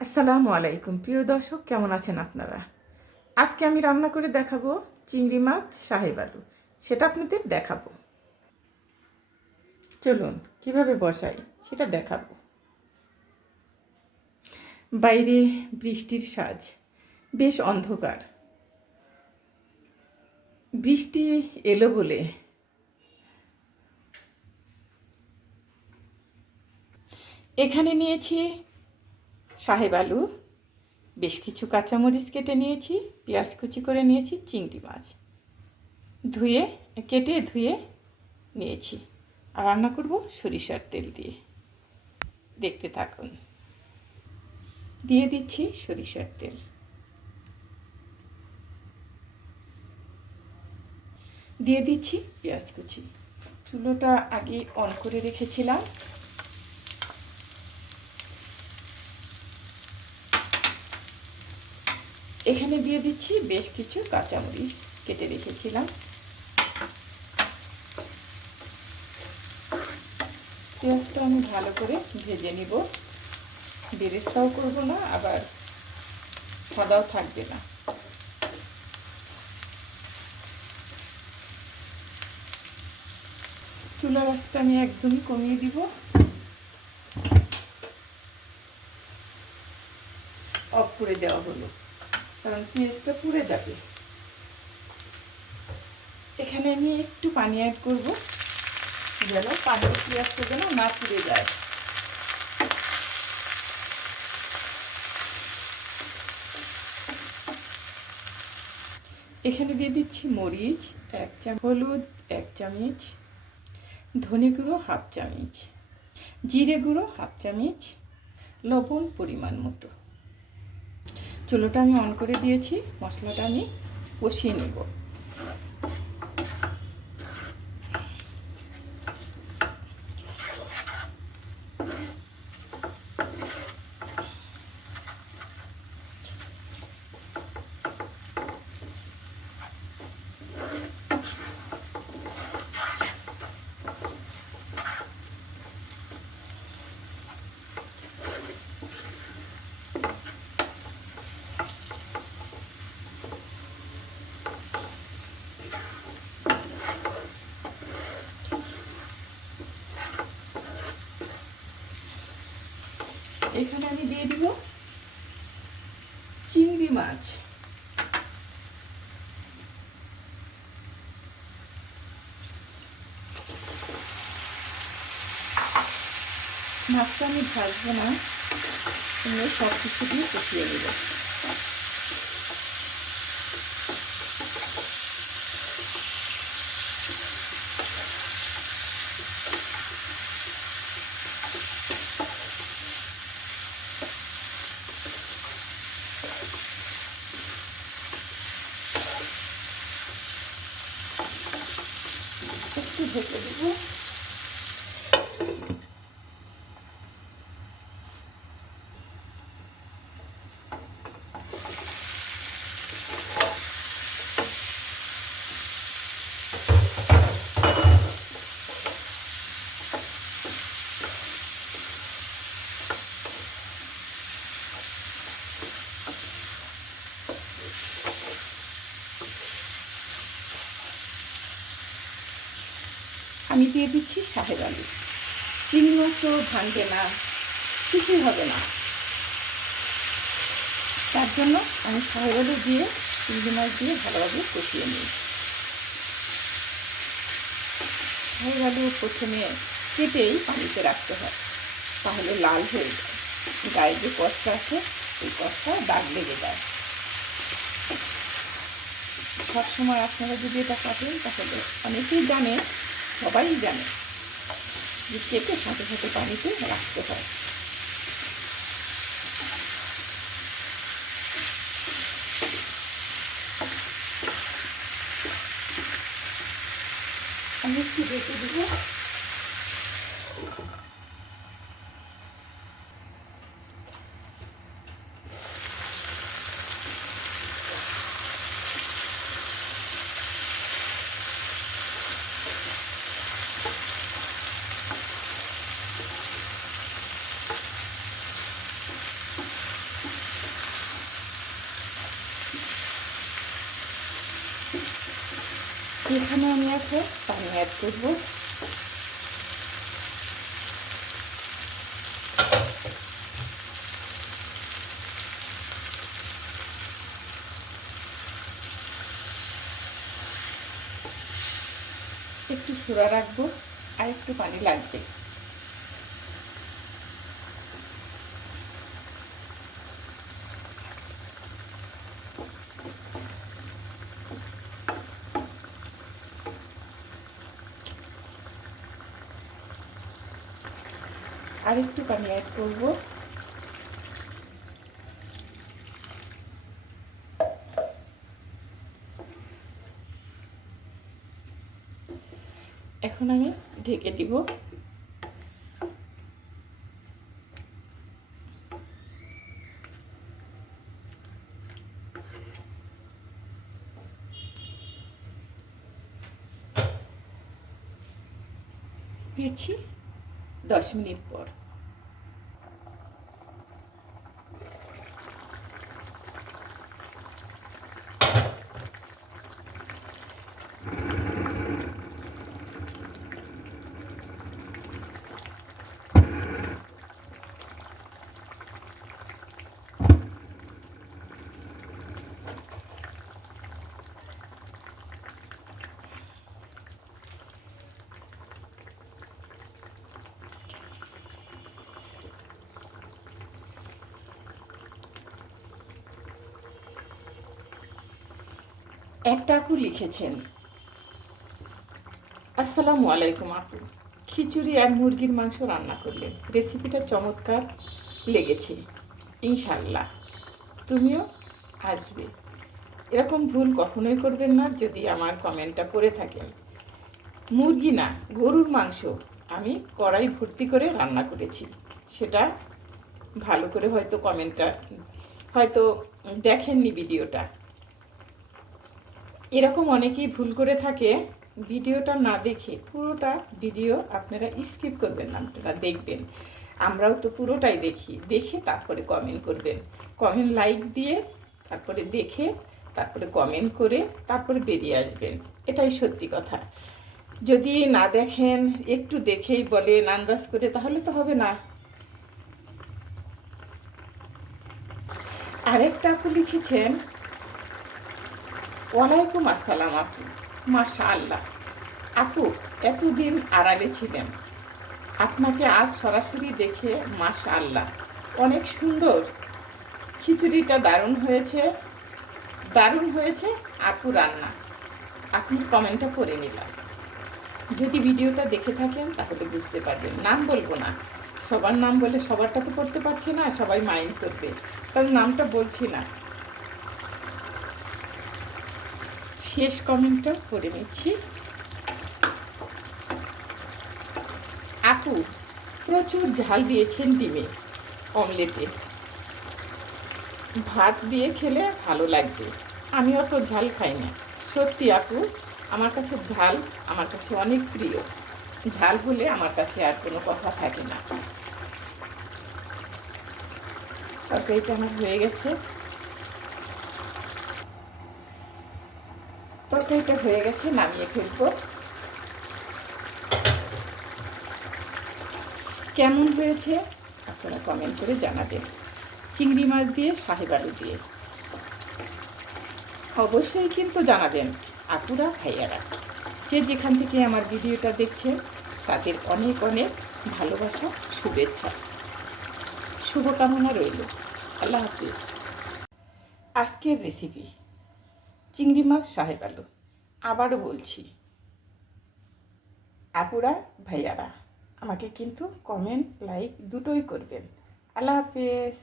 আসসালামু আলাইকুম। প্রিয় দর্শক, কেমন আছেন আপনারা? আজকে আমি রান্না করে দেখাবো চিংড়ি মাছ সাহেব আলু সেটা আপনাদের দেখাবো। চলুন, কীভাবে বসাই সেটা দেখাবো। বাইরে বৃষ্টির সাজ, বেশ অন্ধকার। বৃষ্টি এলো বলে এখানে নিয়েছি সাহেব আলু, বেশ কিছু কাঁচামরিচ কেটে নিয়েছি, পেঁয়াজ কুচি করে নিয়েছি, চিংড়ি মাছ। ধুয়ে, কেটে ধুয়ে নিয়েছি। আর রান্না করব সরিষার তেল দিয়ে। দেখতে থাকুন। দিয়ে দিচ্ছি সরিষার তেল। দিয়ে দিচ্ছি পেঁয়াজ কুচি। চুলোটা আগে অন করে রেখেছিলাম। এখানে দিয়ে দিচ্ছি বেশ কিছু কাঁচামরিচ কেটে রেখেছিলাম। পেঁয়াজটা আমি ভালো করে ভেজে নিব। বেরেস্তাও করব না, আবার সাদাও থাকবে না। চুলা গাছটা আমি একদমই কমিয়ে দিব। অফ করে দেওয়া হলো। কারণ পেঁয়াজটা পুড়ে যাবে। এখানে আমি একটু পানি অ্যাড করব, যেন পানি পেঁয়াজটা যেন না পুড়ে যায়। এখানে দিয়ে দিচ্ছি মরিচ, এক চামচ হলুদ, এক চামচ, ধনে গুঁড়ো, হাফ চামচ, জিরে গুঁড়ো, হাফ চামচ, লবণ পরিমাণ মতো। চুলোটা আমি অন করে দিয়েছি মশলাটা আমি কষিয়ে নেব। এখানে আমি দিয়ে দিব চিংড়ি মাছ। মাছটা আমি ভাজবো না সব কিছু দিয়ে কষিয়ে নেব একটু ঢেকে দেবো। আমি দিয়ে দিচ্ছি সাহেব আলু। চিংড়ি মাছ তো ভাঙবে না, কিছুই হবে না। তার জন্য আমি সাহেব আলু দিয়ে চিংড়ি মাছ দিয়ে ভালোভাবে কষিয়ে নিই। সাহেব আলু প্রথমে কেটেই পানিতে রাখতে হয়, তাহলে লাল হয়ে যায়। গায়ে যে কষটা আছে ওই কষটা দাগ লেগে যায়। সবসময় আপনারা যদি এটা কাটেন তাহলে অনেকেই জানে সবাই জানে যে কেটে সাথে সাথে পানিতে রাখতে হয়। আমি একটু দেখে দেবো। এখানে আমি এখন পানি অ্যাড করব। একটু সুরা রাখব আর একটু পানি লাগবে। আর একটু পানি অ্যাড করব। এখন আমি ঢেকে দিব। পেয়েছি দশ মিনিট পর। একটা আপু লিখেছেন। আসসালামু আলাইকুম আপু। খিচুড়ি আর মুরগির মাংস রান্না করলেন। রেসিপিটা চমৎকার লেগেছে ইনশাল্লাহ তুমিও আসবে। এরকম ভুল কখনোই করবেন না যদি আমার কমেন্টটা পড়ে থাকেন মুরগি না, গরুর মাংস আমি কড়াই ভর্তি করে রান্না করেছি। সেটা ভালো করে হয়তো কমেন্টটা, হয়তো দেখেননি ভিডিওটা। এরকম অনেকেই ভুল করে থাকে, ভিডিওটা না দেখে পুরোটা ভিডিও আপনারা স্কিপ করবেন আপনারা দেখবেন। আমরাও তো পুরোটাই দেখি, দেখে তারপরে কমেন্ট করবেন। কমেন্ট লাইক দিয়ে তারপরে দেখে, তারপরে কমেন্ট করে তারপরে বেরিয়ে আসবেন। এটাই সত্যি কথা। যদি না দেখেন, একটু দেখেই বলেন, আন্দাজ করে, তাহলে তো হবে না। আরেকটা আপু লিখেছেন ওয়ালাইকুম আসসালাম আপু। মাশা আল্লাহ আপু, এতদিন আড়ালে ছিলেন। আপনাকে আজ সরাসরি দেখে মাশা আল্লাহ অনেক সুন্দর। খিচুড়িটা দারুণ হয়েছে। দারুণ হয়েছে আপু রান্না। আপনি কমেন্টটা করে নিলাম যদি ভিডিওটা দেখে থাকেন তাহলে বুঝতে পারবেন। নাম বলব না। সবার নাম বলে সবারটা তো করতে পারছি না, সবাই মাইন্ড করবে। কারণ নামটা বলছি না। শেষ কমেন্টটা করে নিচ্ছি। আপু, প্রচুর ঝাল দিয়েছেন ডিমে, অমলেটে। ভাত দিয়ে খেলে ভালো লাগবে। আমি অত ঝাল খাই না। সত্যি আপু, আমার কাছে ঝাল আমার কাছে অনেক প্রিয়। ঝাল হলে আমার কাছে আর কোনো কথা থাকে না। তরকারিটা আমার হয়ে গেছে। তরকারিটা হয়ে গেছে, নামিয়ে ফেলব। কেমন হয়েছে? আপনারা কমেন্ট করে জানাবেন। চিংড়ি মাছ দিয়ে সাহেব আলু দিয়ে। অবশ্যই কিন্তু জানাবেন, আপুরা, ভাইয়ারা। যে যেখান থেকে আমার ভিডিওটা দেখছেন, তাদের অনেক অনেক ভালোবাসা, শুভেচ্ছা। শুভকামনা রইল। আল্লাহ হাফিজ। আজকের রেসিপি চিংড়ি মাছ সাহেব আলু আবারও বলছি আপুরা ভাইয়ারা আমাকে কিন্তু কমেন্ট লাইক দুটোই করবেন। আল্লাহ হাফেজ।